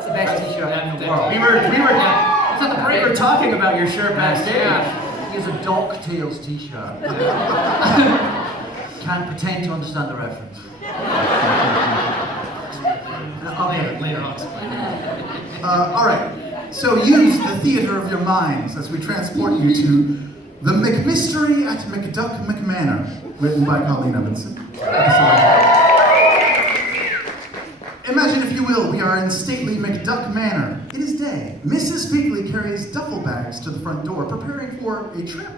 That's the best t-shirt in the world. We were talking about your shirt backstage. Yeah. Here's a DuckTales t-shirt. Can't pretend to understand the reference. Later on. All right. So use the theater of your minds as we transport you to The McMystery at McDuck McManor, written by Colleen Evanson. Imagine, if you will, we are in stately McDuck Manor. It is day. Mrs. Beakley carries duffel bags to the front door, preparing for a trip.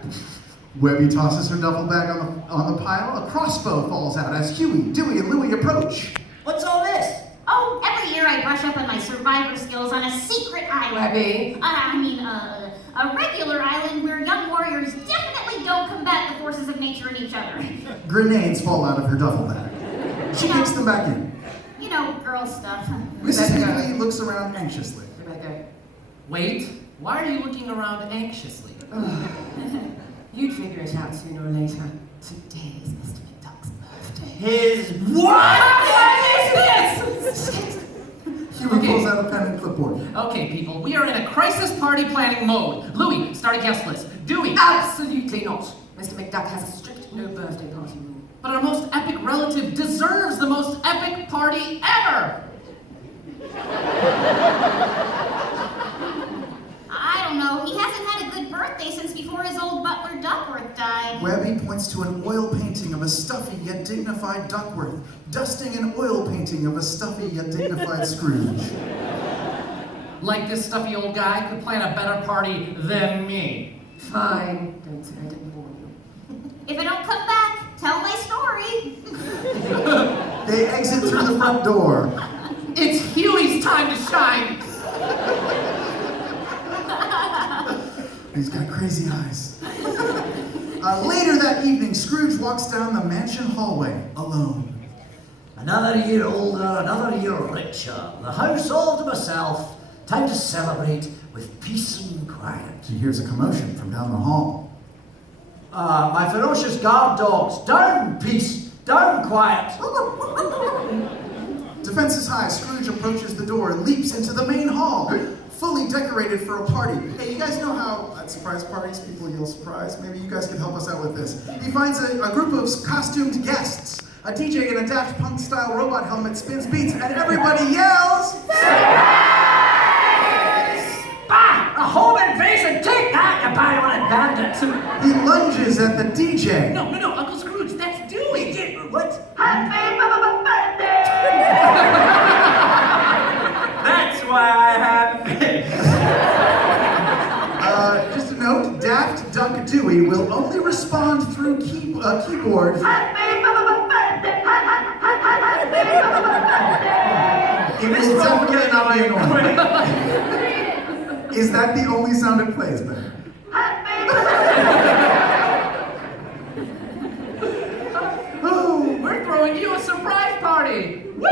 Webby tosses her duffel bag on the pile. A crossbow falls out as Huey, Dewey, and Louie approach. What's all this? Oh, every year I brush up on my survivor skills on a secret island. Webby? A regular island where young warriors definitely don't combat the forces of nature and each other. Grenades fall out of her duffel bag. She kicks them back in. You know, girl stuff. Mrs. Beakley looks around anxiously. Rebecca. Wait, why are you looking around anxiously? You'd figure it out sooner or later. Today is Mr. McDuck's birthday. His what? What is this? Huey pulls out a pen and clipboard. Okay, people, we are in a crisis party planning mode. Louie, start a guest list. Dewey. Absolutely not. Mr. McDuck has a strict no birthday party rule. But our most epic relative deserves the most epic party ever! I don't know, he hasn't had a good birthday since before his old butler Duckworth died. Webby points to an oil painting of a stuffy yet dignified Duckworth, dusting an oil painting of a stuffy yet dignified Scrooge. Like this stuffy old guy could plan a better party than me. Fine. Don't say I didn't warn you. If I don't come back, tell my story. They exit through the front door. It's Huey's time to shine! He's got crazy eyes. Later that evening, Scrooge walks down the mansion hallway, alone. Another year older, another year richer. The house all to myself. Time to celebrate with peace and quiet. He hears a commotion from down the hall. My ferocious guard dogs, down peace, down quiet. Defenses high, Scrooge approaches the door and leaps into the main hall, fully decorated for a party. Hey, you guys know how at surprise parties people yell surprise? Maybe you guys could help us out with this. He finds a group of costumed guests. A DJ in a Daft Punk style robot helmet spins beats and everybody yells, Surprise! Bah! A home invasion! Take that, you bad-wanted bandits! he lunges at the DJ. No, Uncle Scrooge, that's Dewey! What? Happy birthday! That's why I have this. Just a note, Daft Duck Dewey will only respond through keyboard. It will definitely not be annoying. Is that the only sound it plays, Ben? We're throwing you a surprise party! Woo!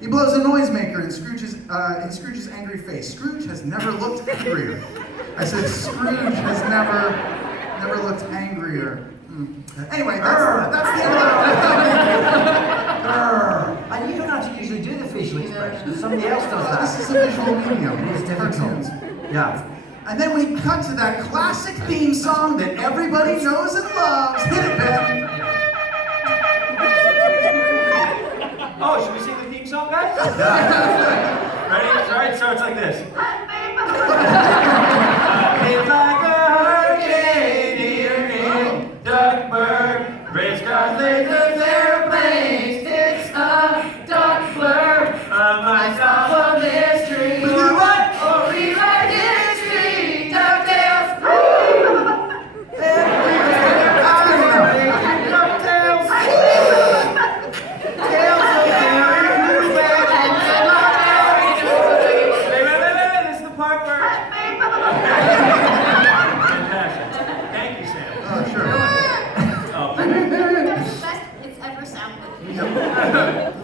He blows a noisemaker in Scrooge's angry face. Scrooge has never looked angrier. I said Scrooge has never looked angrier. Anyway, that's the end of And you don't have to usually do the facial expressions. Somebody else does that. This is a visual medium. It's difficult. Yeah. And then we cut to that classic theme song that everybody knows and loves. Hit it, Ben. Oh, should we sing the theme song, guys? Ready? Sorry, it starts like this. It's like a hurricane here in Duckburg. Race cars, lasers, airplanes. It's a duck blur. I might solve a mystery. What? Or rewrite history. DuckTales. DuckTales. Tales of Mary Who's Bad and Wait, this is the part where... Fantastic. Thank you, Sam. Oh, sure. Oh. Best it's ever sounded.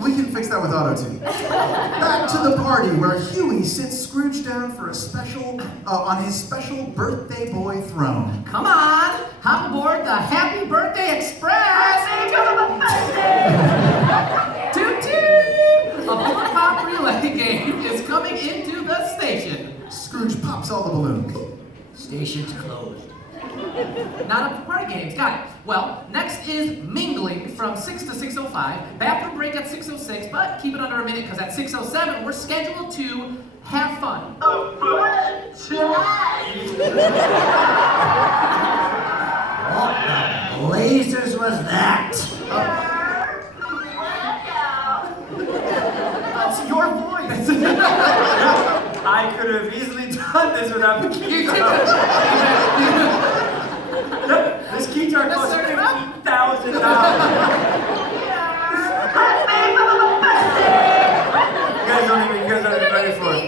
We can fix that with auto-tune. Back to the party where Huey sits Scrooge down for a special, on his special birthday boy throne. Come on, hop aboard the Happy Birthday Express! Toot toot! A bullet pop relay game Scrooge pops all the balloons. Station's closed. Not up to party games, got it. Well, next is mingling from 6 to 6:05. Bathroom break at 6:06, but keep it under a minute because at 6:07 we're scheduled to have fun. What the blazers was that? That's your voice. I could have easily done this without the You guitar. did This guitar costs That's $50,000. You guys aren't even ready for it.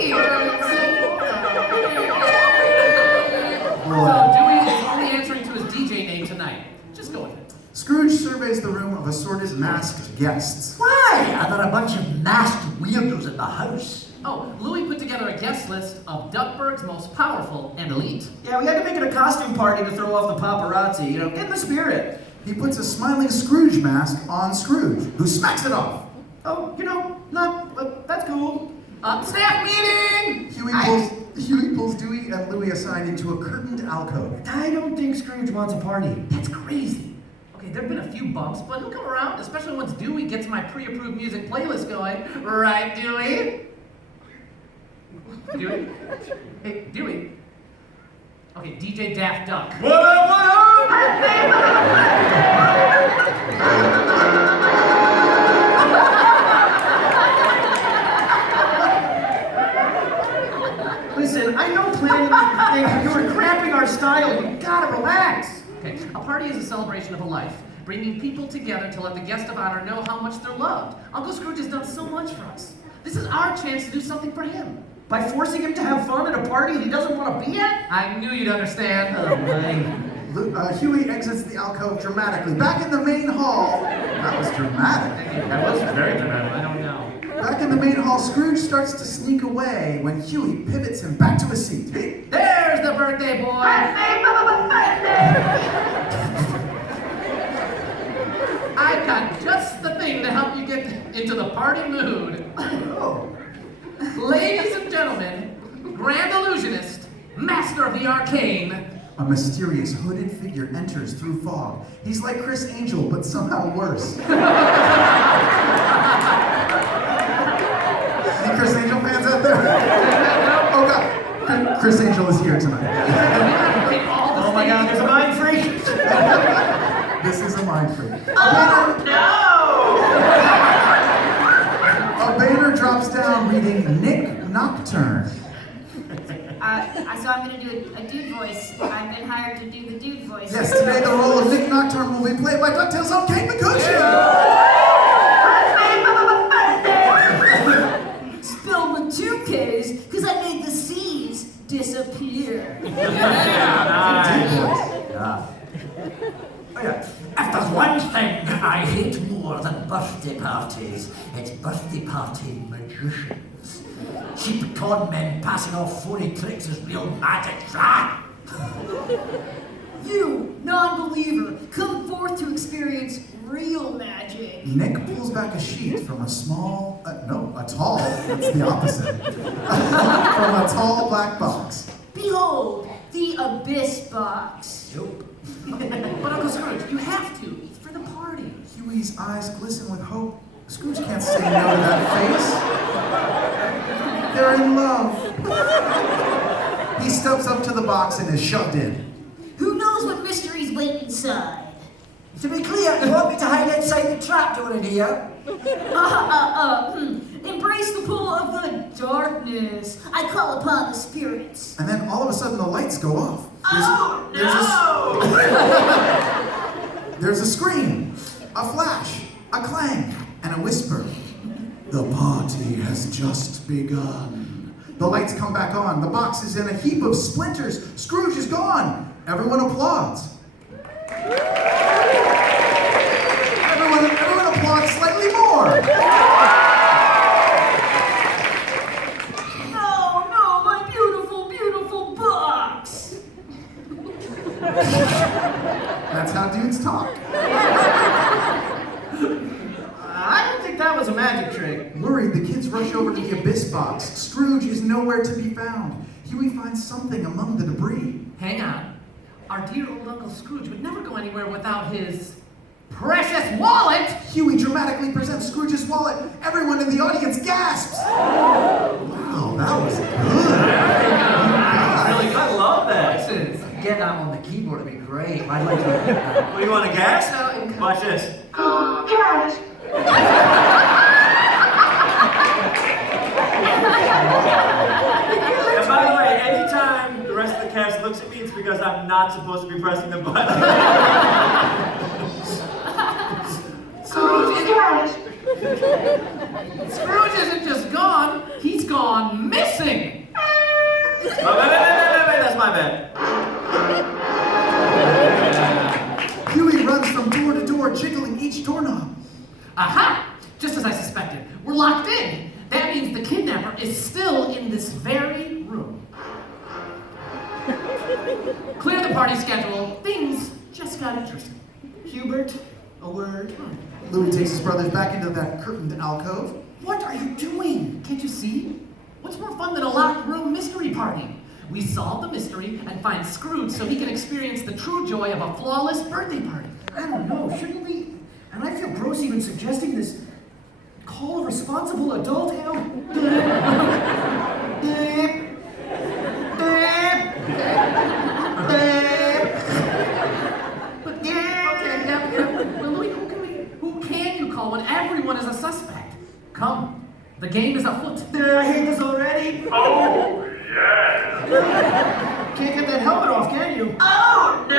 So Dewey is only answering to his DJ name tonight. Just go with it. Scrooge surveys the room of assorted masked guests. Why are there a bunch of masked weirdos in the house? Oh, Louis put together a guest list of Duckburg's most powerful and elite. Yeah, we had to make it a costume party to throw off the paparazzi, get in the spirit. He puts a smiling Scrooge mask on Scrooge, who smacks it off. Oh, that's cool. Staff meeting! Huey pulls Dewey and Louie aside into a curtained alcove. I don't think Scrooge wants a party. That's crazy. Okay, there've been a few bumps, but he'll come around, especially once Dewey gets my pre-approved music playlist going. Right, Dewey? Dewey? Hey, Dewey. Okay, DJ Daft Duck. What up, what up? Listen, I know planning things, you were cramping our style. You gotta relax. Okay, a party is a celebration of a life, bringing people together to let the guest of honor know how much they're loved. Uncle Scrooge has done so much for us. This is our chance to do something for him. By forcing him to have fun at a party he doesn't want to be at? I knew you'd understand. Oh, my. Huey exits the alcove dramatically. Back in the main hall. That was dramatic. That was very dramatic. I don't know. Back in the main hall, Scrooge starts to sneak away when Huey pivots him back to his seat. There's the birthday boy! I got just the thing to help you get into the party mood. Oh. Ladies and gentlemen, Grand Illusionist, Master of the Arcane. A mysterious hooded figure enters through fog. He's like Chris Angel, but somehow worse. Any Chris Angel fans out there? Oh God, Chris Angel is here tonight. Oh my God, there's a mind freak. This is a mind freak. Oh A banner drops down reading Nick Nocturne. So I'm gonna do a dude voice. I've been hired to do the dude voice. Yes, today the role of Nick Nocturne will be played by DuckTales' own Kate Micucci. Spelled with 2 K's, because I made the C's disappear. Oh, yeah. If there's one thing I hate more than birthday parties, it's birthday party magicians. Cheap con men passing off phony tricks as real magic. Ah! You, non-believer, come forth to experience real magic. Nick pulls back a sheet from a tall, that's the opposite. From a tall black box. Behold, the Abyss Box. Nope. But Uncle Scrooge, you have to. It's for the party. Huey's eyes glisten with hope. Scrooge can't say no to that face. They're in love. He steps up to the box and is shoved in. Who knows what mysteries wait inside? To be clear, you want me to hide inside the trapdoor in here? Embrace the pull of the darkness. I call upon the spirits. And then all of a sudden the lights go off. There's a scream, a flash, a clang, and a whisper. The party has just begun. The lights come back on. The box is in a heap of splinters. Scrooge is gone. Everyone applauds. Everyone applauds slightly more. No, my beautiful, beautiful box. That's how dudes talk. I don't think that was a magic trick. Worried, the kids rush over to the Abyss box. Scrooge is nowhere to be found. Huey finds something among the debris. Hang on. Our dear old Uncle Scrooge would never go anywhere without his precious wallet! Huey dramatically presents Scrooge's wallet. Everyone in the audience gasps. Wow, that was good. Really good. I love that. Voices. Get that on the keyboard, it'd be great. I'd like to. What do you want to guess? Watch this. And by the way, anytime the rest of the cast looks at me, it's because I'm not supposed to be pressing the button. Scrooge isn't just gone, he's gone missing! Oh, wait, that's my bad. Huey runs from door to door, jiggling each doorknob. Aha! Just as I suspected. We're locked in. That means the kidnapper is still in this very room. Clear the party schedule. Things just got interesting. Hubert, a word. Louis takes his brothers back into that curtained alcove. What are you doing? Can't you see? What's more fun than a locked room mystery party? We solve the mystery and find Scrooge so he can experience the true joy of a flawless birthday party. I don't know, shouldn't we? And I feel gross even suggesting this. Call a responsible adult help. Well, Louis, who can you call when everyone is a suspect? Come, the game is afoot. I hate this already. Oh, yes. Can't get that helmet off, can you? Oh, no.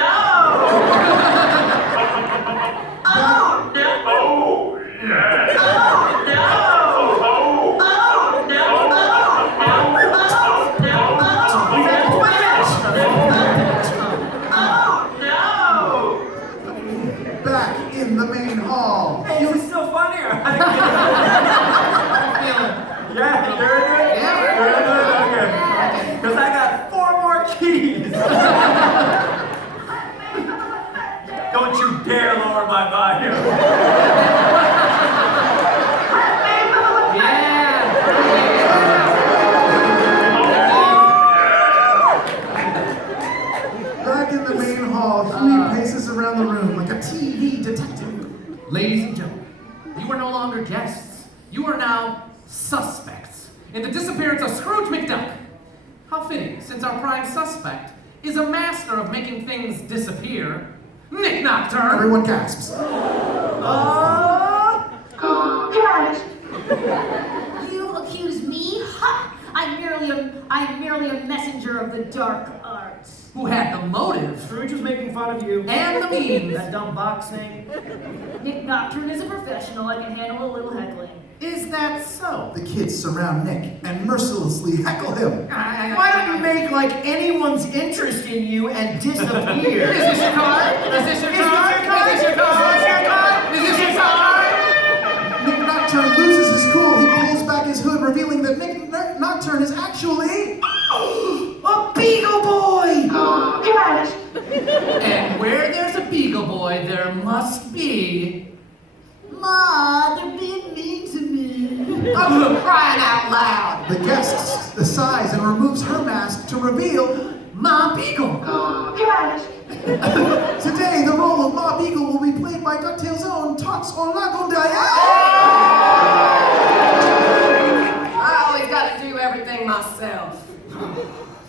Oh, no. Oh, yes. Oh, no. Oh, oh, no. Back in the main hall. Hey, it was so funny. Yeah, you're good? Yeah. You're good? Okay. Because I got 4 more keys. Don't you dare lower my volume. Back in the main hall, Huey paces around the room like a TV detective. Ladies and gentlemen, you are no longer guests. You are now suspects in the disappearance of Scrooge McDuck. How fitting, since our prime suspect is a master of making things disappear. Nick Nocturne! Everyone gasps. You accuse me? Ha! I'm merely a messenger of the dark arts. Who had the motive Scrooge was making fun of you. and the means. That dumb box thing. Nick Nocturne is a professional. I can handle a little heckling. Is that so? The kids surround Nick and mercilessly heckle him. Why don't you make like anyone's interest in you and disappear? Is this your card? Is this your card? Is this your card? Is this your card? Nick Nocturne loses his cool. He pulls back his hood, revealing that Nick Nocturne is actually A Beagle Boy! And where there's a Beagle Boy, there must be. Ma, they're being mean to me. I'm crying out loud. the guest sighs and removes her mask to reveal Ma Beagle. today the role of Ma Beagle will be played by DuckTales' own Toks Olagundoye. I always gotta do everything myself.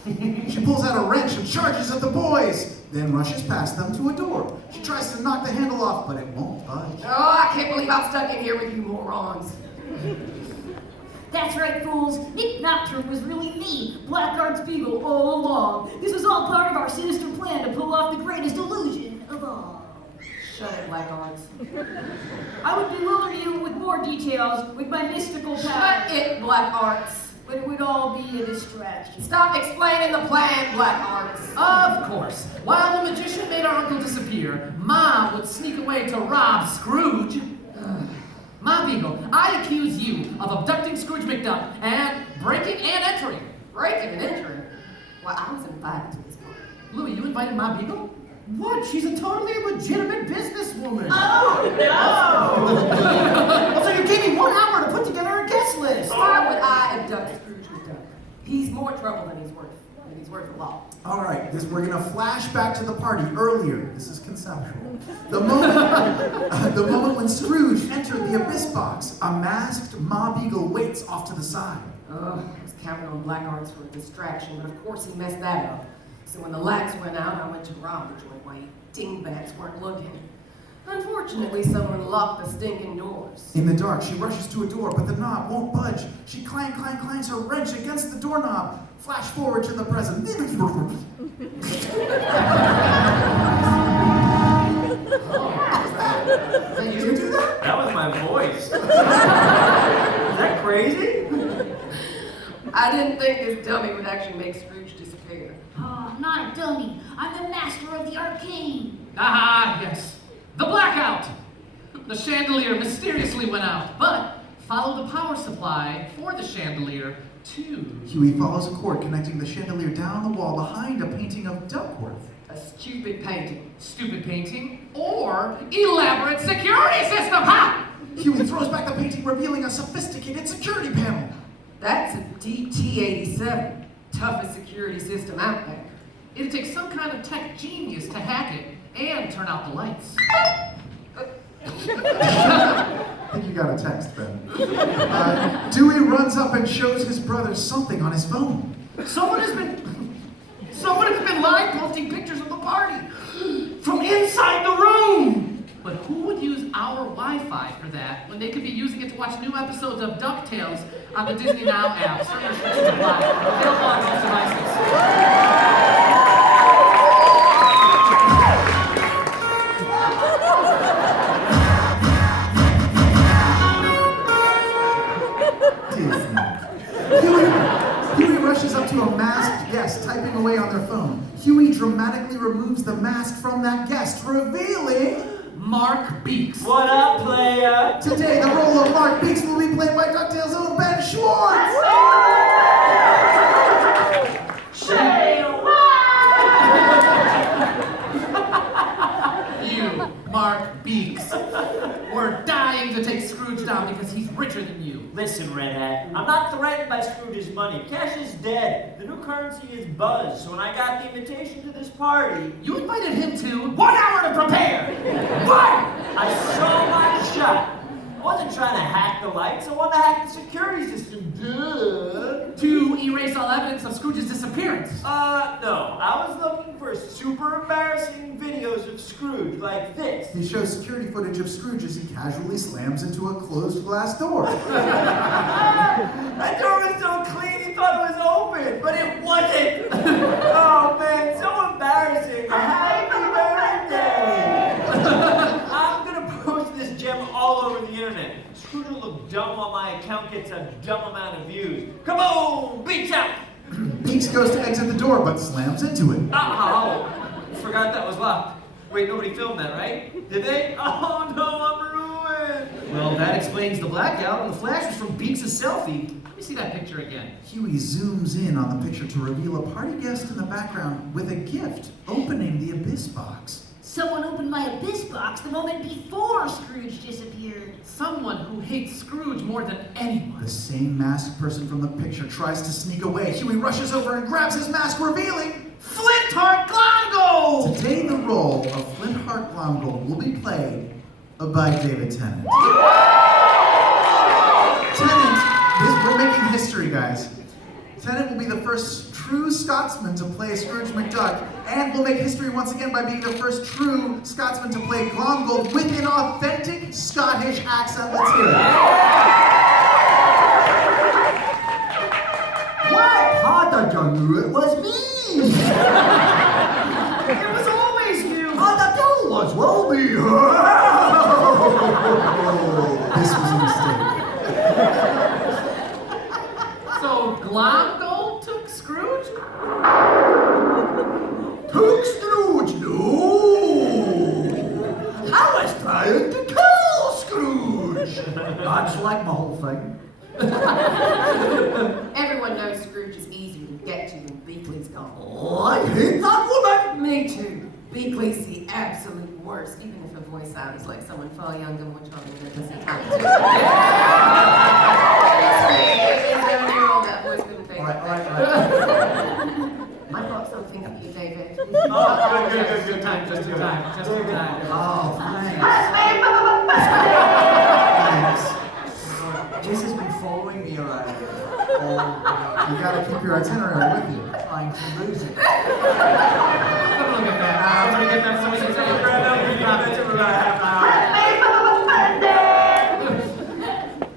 She pulls out a wrench and charges at the boys, then rushes past them to a door. She tries to knock the handle off, but it won't budge. Oh, I can't believe I'm stuck in here with you morons. That's right, fools. Nick Nocturne was really me, Blackguard's Beagle, all along. This was all part of our sinister plan to pull off the greatest illusion of all. Shut it, Blackguards. I would bewilder you with more details with my mystical Shut power, it, Black Arts. but it would all be a distraction. Stop explaining the plan, Black Arts. Of course. While the magician made our uncle disappear, Ma would sneak away to rob Scrooge. Ma Beagle, I accuse you of abducting Scrooge McDuck and breaking and entering. Breaking and entering. Well, I was invited to this party. Louis, you invited Ma Beagle? What? She's a totally legitimate businesswoman. Oh, no. Also, you gave me 1 hour to put together a guest list. Why would I abduct Scrooge McDuck? He's more trouble than he's worth. and he's worth a lot. All right, we're gonna flash back to the party earlier. This is conceptual. The moment when Scrooge entered the abyss box, a masked mob eagle waits off to the side. I was counting on Blackguards for a distraction, but of course he messed that up. So when the lights went out, I went to rob the joint while you dingbats weren't looking. Unfortunately, someone locked the stinking doors. In the dark, she rushes to a door, but the knob won't budge. She clangs her wrench against the doorknob. Flash forward to the present. Did you do that? That was my voice. Is that crazy? I didn't think this dummy would actually make Scrooge disappear. Oh, not a dummy. I'm the master of the arcane. Ah, yes. The blackout! The chandelier mysteriously went out, but follow the power supply for the chandelier to... Huey follows a cord connecting the chandelier down the wall behind a painting of Duckworth. A stupid painting. Stupid painting or elaborate security system, ha! Huey throws back the painting, revealing a sophisticated security panel. That's a DT-87. Toughest security system out there. It'd take some kind of tech genius to hack it and turn out the lights. I think you got a text, Ben. Dewey runs up and shows his brother something on his phone. Someone has been live posting pictures of the party from inside the room. But who would use our Wi-Fi for that when they could be using it to watch new episodes of DuckTales on the Disney Now app? Certain restrictions apply. Available on most devices. Huey rushes up to a masked guest typing away on their phone. Huey dramatically removes the mask from that guest, revealing... Mark Beeks. What up, playa? Today, the role of Mark Beeks will be played by DuckTales' own Ben Schwartz! Say You, Mark Beeks. We're dying to take Scrooge down because he's richer than you. Listen, Red Hat, I'm not threatened by Scrooge's money. Cash is dead. The new currency is buzz. So when I got the invitation to this party, You invited him to 1 hour to prepare. What? I saw my shot. I wasn't trying to hack the lights. I wanted to hack the security system. Duh. to erase all evidence of Scrooge's disappearance. No. I was looking for super embarrassing videos of Scrooge like this. He shows security footage of Scrooge as he casually slams into a closed glass door. That door was so clean, he thought it was open, but it wasn't. Oh man, so embarrassing. Happy birthday! I'm gonna post this gem all over the internet. Scrooge will look dumb while my account gets a dumb amount of views. Come on, beats out! Beeks goes to exit the door, but slams into it. Oh, forgot that was locked. Wait, nobody filmed that, right? Did they? Oh no, I'm ruined! Well, that explains the blackout, and the flash was from Beeks' selfie. Let me see that picture again. Huey zooms in on the picture to reveal a party guest in the background with a gift, opening the abyss box. Someone opened my abyss box the moment before Scrooge disappeared. Someone who hates Scrooge more than anyone. The same masked person from the picture tries to sneak away. Huey rushes over and grabs his mask, revealing Flintheart Glongold! Today the role of Flintheart Glongold will be played by David Tennant. We're making history, guys. Tennant will be the first true Scotsman to play Scrooge McDuck, and will make history once again by being the first true Scotsman to play Glongold with an authentic Scottish accent. Let's hear it. What? How did you know it was me? It was always you! How did you was well be? This was a mistake. So Glongold took Scrooge? Took Scrooge? No! I was trying to kill Scrooge! That's like my whole thing. Everyone knows Scrooge is easier to get to than Beakley's gone. Oh, I hate that woman! Me too. Beakley's the absolute worst, even if her voice sounds like someone far younger, more charming than does he talk to. Honestly, if 7-year-old that voice couldn't fake All right. I thought something of you, David. Oh, good. Just in time. Oh, thanks. Jess has been following me around all day. You gotta keep your itinerary with you. Trying to lose it. Look at that. Somebody get that. Somebody get that.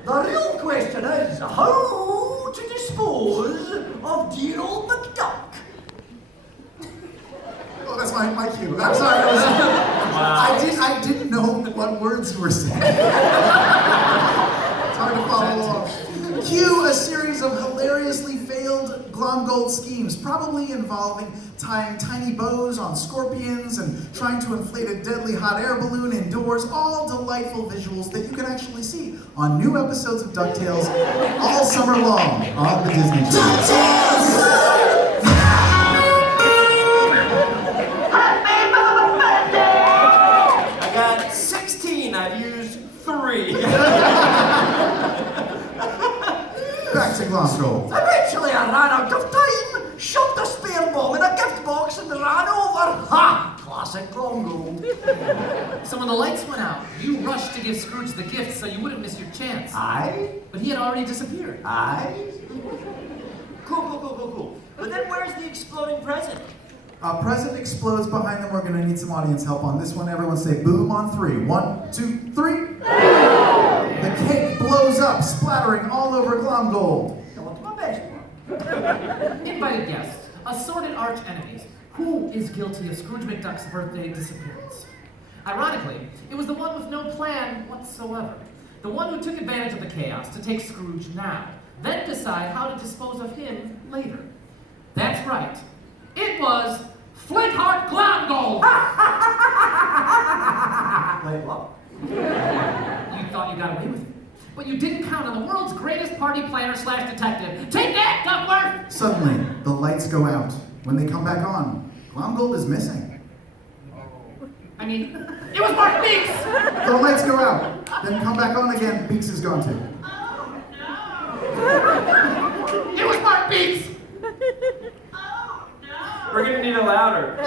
The real question is how to dispose of dear old McDuck. Oh, that's my cue. I'm sorry. I didn't know what words you were saying. It's hard to follow along. Cue a series of hilariously failed Glomgold schemes, probably involving tying tiny bows on scorpions and trying to inflate a deadly hot air balloon indoors, all delightful visuals that you can actually see on new episodes of DuckTales all summer long on the Disney Channel. I got 16. I've used 3. Back to Glomgold. Eventually I ran out of time, shoved a spare ball in a gift box and ran over. Ha! Classic Glomgold. So when the lights went out, you rushed to give Scrooge the gift so you wouldn't miss your chance. Aye? But he had already disappeared. Aye? Cool. But then where's the exploding present? A present explodes behind them. We're going to need some audience help on this one. Everyone say boom on 3. 1, 2, 3. The cake blows up, splattering all over Glomgold. What's my best one? Invited guests, assorted arch enemies. Who is guilty of Scrooge McDuck's birthday disappearance? Ironically, it was the one with no plan whatsoever. The one who took advantage of the chaos to take Scrooge now, then decide how to dispose of him later. That's right. It was Flintheart Glomgold! Wait, what? You thought you got away with it. But you didn't count on the world's greatest party planner / detective. Take that, Duckworth! Suddenly, the lights go out. When they come back on, Glomgold is missing. I mean, it was Mark Beeks! The lights go out, then come back on again. Beaks is gone too. It was Mark Beeks! We're gonna need a louder.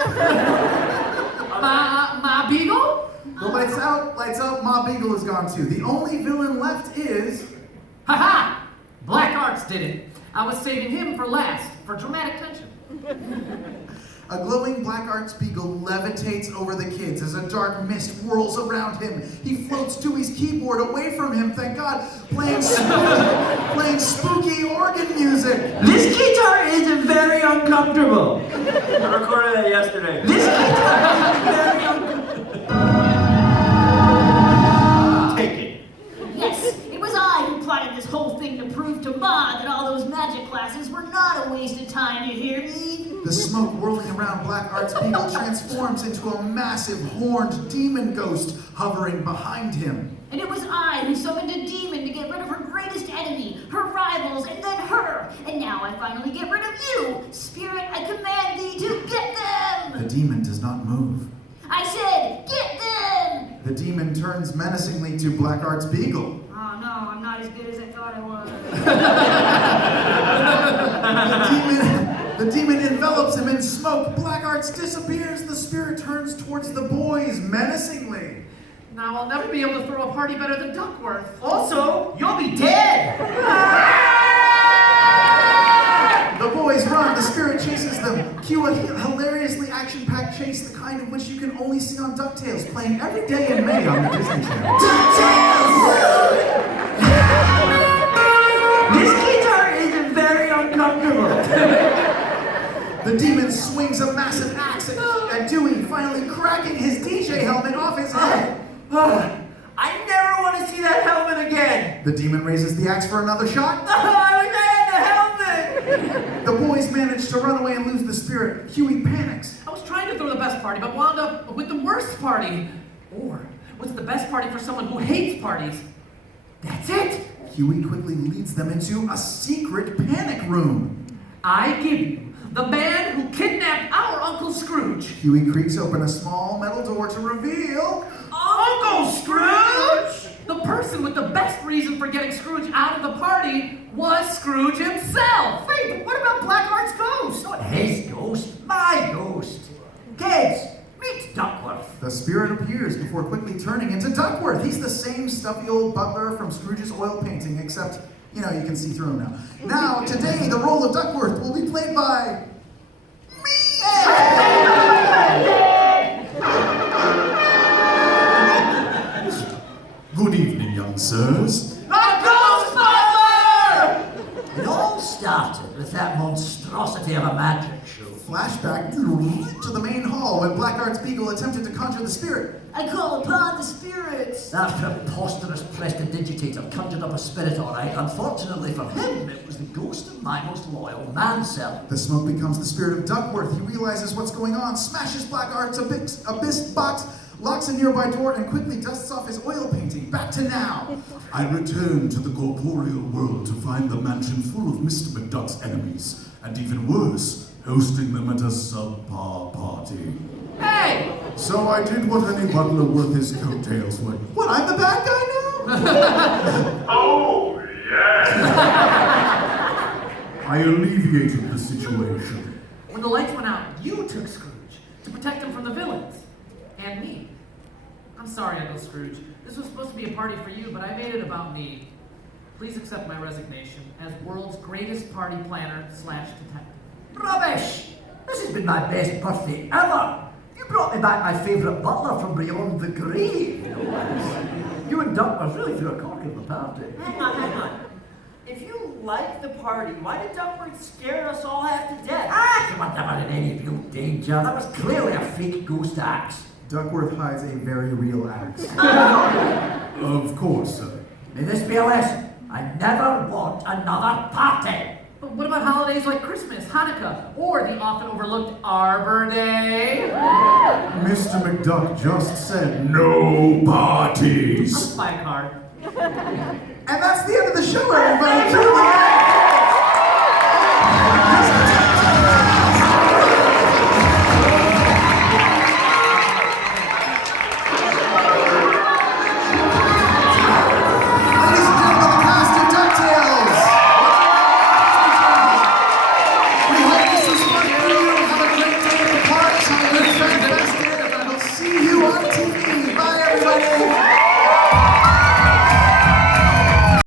Ma Beagle? The lights out, Ma Beagle is gone too. The only villain left is... Ha! Black Arts did it. I was saving him for last, for dramatic tension. A glowing black arts beagle levitates over the kids as a dark mist whirls around him. He floats Dewey's keyboard away from him, thank God, playing spooky organ music. This guitar is very uncomfortable. I recorded that yesterday. This guitar is very uncomfortable. Take it. Yes, it was I who plotted this whole thing to prove to Ma that all those magic classes were not a waste of time, you hear me? The smoke whirling around Black Arts Beagle transforms into a massive horned demon ghost hovering behind him. And it was I who summoned a demon to get rid of her greatest enemy, her rivals, and then her. And now I finally get rid of you. Spirit, I command thee to get them! The demon does not move. I said, get them! The demon turns menacingly to Black Arts Beagle. Oh no, I'm not as good as I thought I was. The demon envelops him in smoke. Black Arts disappears. The spirit turns towards the boys menacingly. Now I'll never be able to throw a party better than Duckworth. Also, you'll be dead. The boys run. The spirit chases them. Cue a hilariously action-packed chase, the kind of which you can only see on DuckTales, playing every day in May on the Disney Channel. This guitar is very uncomfortable. The demon swings a massive axe at Dewey, finally cracking his DJ helmet off his head. I never want to see that helmet again. The demon raises the axe for another shot. I wish I had the helmet. The boys manage to run away and lose the spirit. Huey panics. I was trying to throw the best party, but wound up with the worst party. Or was it the best party for someone who hates parties? That's it. Huey quickly leads them into a secret panic room. I give you the man who kidnapped our Uncle Scrooge. Huey creaks open a small metal door to reveal... Uncle Scrooge! The person with the best reason for getting Scrooge out of the party was Scrooge himself. Wait, but what about Black Art's ghost? Not his ghost, The spirit appears before quickly turning into Duckworth. He's the same stuffy old butler from Scrooge's oil painting, except, you know, you can see through him now. Now, today, the role of Duckworth will be played by me! Good evening, young sirs. It all started with that monstrosity of a magic show. Flashback to the main hall when Blackguard's Beagle attempted to conjure the spirit. I call upon the spirits. That preposterous prestidigitator conjured up a spirit, all right. Unfortunately for him, it was the ghost of my most loyal manservant. The smoke becomes the spirit of Duckworth. He realizes what's going on, smashes Blackguard's abyss box, locks a nearby door, and quickly dusts off his oil painting. Back to now. I return to the corporeal world to find the mansion full of Mr. McDuck's enemies, and even worse, hosting them at a subpar party. Hey! So I did what any butler worth his coattails would. What, I'm the bad guy now? Oh, yes. I alleviated the situation. When the lights went out, you took Scrooge to protect him from the villains. And me. I'm sorry, Uncle Scrooge. This was supposed to be a party for you, but I made it about me. Please accept my resignation as world's greatest party planner / detective. Rubbish! This has been my best birthday ever! You brought me back my favourite butler from beyond the grave. You and Duckworth really threw a cork in the party. Hang on. If you like the party, why did Duckworth scare us all half to death? You were never in any real danger. That was clearly a fake ghost axe. Duckworth hides a very real axe. Of course, sir. May this be a lesson. I never want another party. But what about holidays like Christmas, Hanukkah, or the often overlooked Arbor Day? Mr. McDuck just said no parties. I'll buy a card. And that's the end of the show, everybody. Cue the